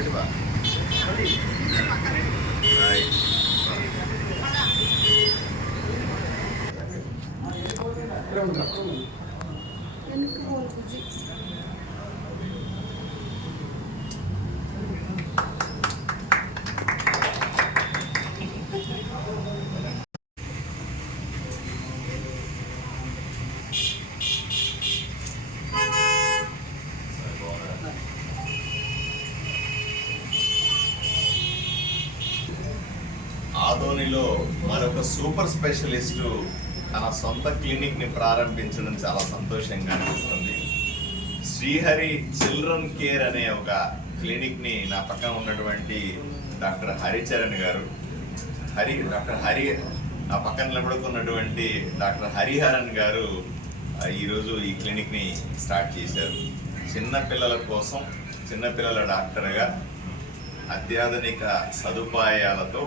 పెట్టుబా ఆదోనిలో మరొక super specialist తన సొంత క్లినిక్ని ప్రారంభించడం చాలా సంతోషంగా అనిపిస్తుంది. శ్రీహరి చిల్డ్రన్ కేర్ అనే ఒక క్లినిక్ని నా పక్కన ఉన్నటువంటి డాక్టర్ హరిచరణ్ గారు డాక్టర్ హరి నా పక్కన నిలబడుతున్నటువంటి డాక్టర్ హరిహరన్ గారు ఈరోజు ఈ క్లినిక్ని స్టార్ట్ చేశారు. చిన్నపిల్లల కోసం చిన్నపిల్లల డాక్టర్గా అత్యాధునిక సదుపాయాలతో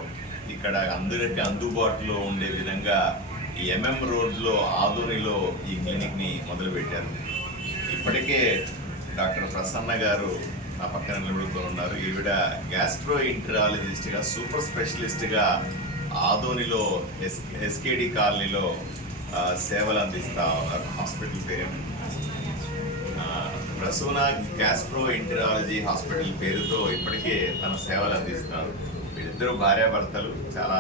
ఇక్కడ అందరికీ అందుబాటులో ఉండే విధంగా ఈ ఎంఎం రోడ్లో ఆదోనిలో ఈ క్లినిక్ని మొదలుపెట్టారు. ఇప్పటికే డాక్టర్ ప్రసన్న గారు నా పక్కన నిలబడుతూ ఉన్నారు. ఈవిడ గ్యాస్ట్రో ఇంటరాలజిస్ట్గా సూపర్ స్పెషలిస్ట్గా ఆదోనిలో ఎస్కేడి కాలనీలో సేవలు అందిస్తూ ఉన్నారు. హాస్పిటల్ పేరు ప్రసూన గ్యాస్ట్రో ఇంటరాలజీ హాస్పిటల్ పేరుతో ఇప్పటికే తన సేవలు అందిస్తున్నారు. వీళ్ళిద్దరూ భార్యాభర్తలు. చాలా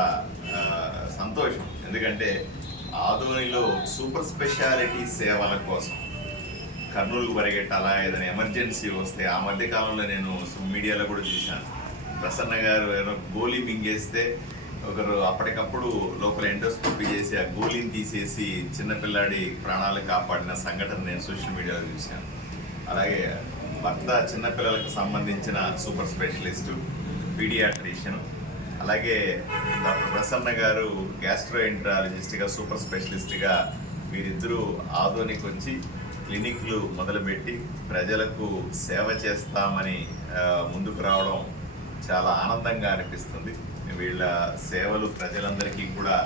సంతోషం, ఎందుకంటే ఆదోనిలో సూపర్ స్పెషాలిటీ సేవల కోసం కర్నూలుకు పరిగెట్టాలా, ఏదైనా ఎమర్జెన్సీ వస్తే ఆ మధ్యకాలంలో నేను మీడియాలో కూడా చూశాను. ప్రసన్న గారు ఏదో గోళీ మింగేస్తే ఒకరు అప్పటికప్పుడు లోపల ఎండోస్కోపీ చేసి ఆ గోళీని తీసేసి చిన్నపిల్లాడి ప్రాణాలు కాపాడిన సంఘటన నేను సోషల్ మీడియాలో చూశాను. అలాగే భర్త చిన్నపిల్లలకు సంబంధించిన సూపర్ స్పెషలిస్టు, పీడియాట్రిషియన్. అలాగే డాక్టర్ ప్రసన్న గారు గ్యాస్ట్రోఎంట్రాలజిస్ట్గా సూపర్ స్పెషలిస్ట్గా వీరిద్దరూ ఆదోనికి వచ్చి క్లినిక్లు మొదలుపెట్టి ప్రజలకు సేవ చేస్తామని ముందుకు రావడం చాలా ఆనందంగా అనిపిస్తుంది. వీళ్ళ సేవలు ప్రజలందరికీ కూడా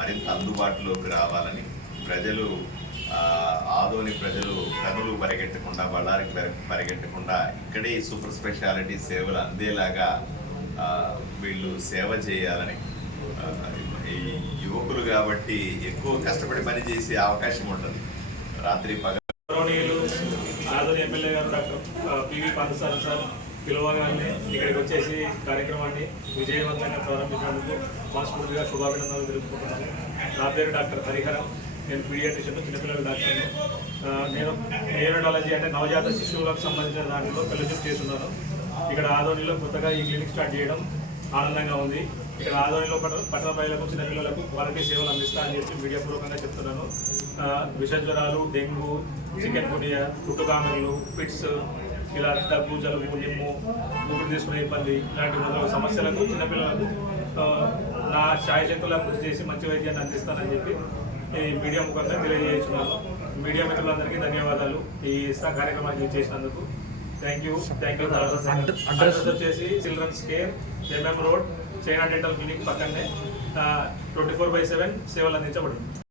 మరింత అందుబాటులోకి రావాలని, ప్రజలు ఆదోని ప్రజలు కర్నూలు పరిగెట్టకుండా, బళ్ళారికి పరిగెట్టకుండా ఇక్కడే ఈ సూపర్ స్పెషాలిటీ సేవలు అందేలాగా వీళ్ళు సేవ చేయాలని, ఈ యువకులు కాబట్టి ఎక్కువ కష్టపడి పని చేసే అవకాశం ఉంటుంది. రాత్రి గౌరవనీయులు ఆదోని ఎమ్మెల్యే గారు డాక్టర్ పివి పార్థసారథి సార్ పిలవగానే ఇక్కడికి వచ్చేసి కార్యక్రమాన్ని విజయవంతంగా ప్రారంభించినందుకు మనస్ఫూర్తిగా శుభాభినందనలు తెలుపుకుంటున్నాను. నా పేరు డాక్టర్ హరిహరం. నేను పీడియాట్రిషియన్, చిన్నపిల్లల డాక్టర్ను. నేను నియోనటాలజీ అంటే నవజాత శిశువులకు సంబంధించిన దాంట్లో ఫెలోషిప్ చేస్తున్నాను. ఇక్కడ ఆదోనిలో కొత్తగా ఈ క్లినిక్ స్టార్ట్ చేయడం ఆనందంగా ఉంది. ఇక్కడ ఆదోనిలో పట్టణ ప్రజలకు, చిన్నపిల్లలకు క్వాలిటీ సేవలు అందిస్తా అని చెప్పి మీడియా పూర్వకంగా చెప్తున్నాను. విషజ్వరాలు, డెంగ్యూ, చికెన్ గునియా, పుట్టుకామెర్లు, ఫిట్స్, ఇలా దగ్గు, జలుబు, నిమ్ము, ఊపిరి తీసుకునే ఇబ్బంది ఇలాంటి మొదలగు సమస్యలకు చిన్నపిల్లలకు నా శాయశక్తులా కృషి చేసి మంచి వైద్యాన్ని అందిస్తానని చెప్పి ఈ మీడియా ముఖంగా తెలియజేస్తున్నాను. మీడియా మిత్రులందరికీ ధన్యవాదాలు ఈ కార్యక్రమాన్ని చేసినందుకు. Thank you. అడ్రస్ వచ్చేసి children's care, MM road, China dental clinic పక్కనే 24/7 సేవలు అందించబడింది.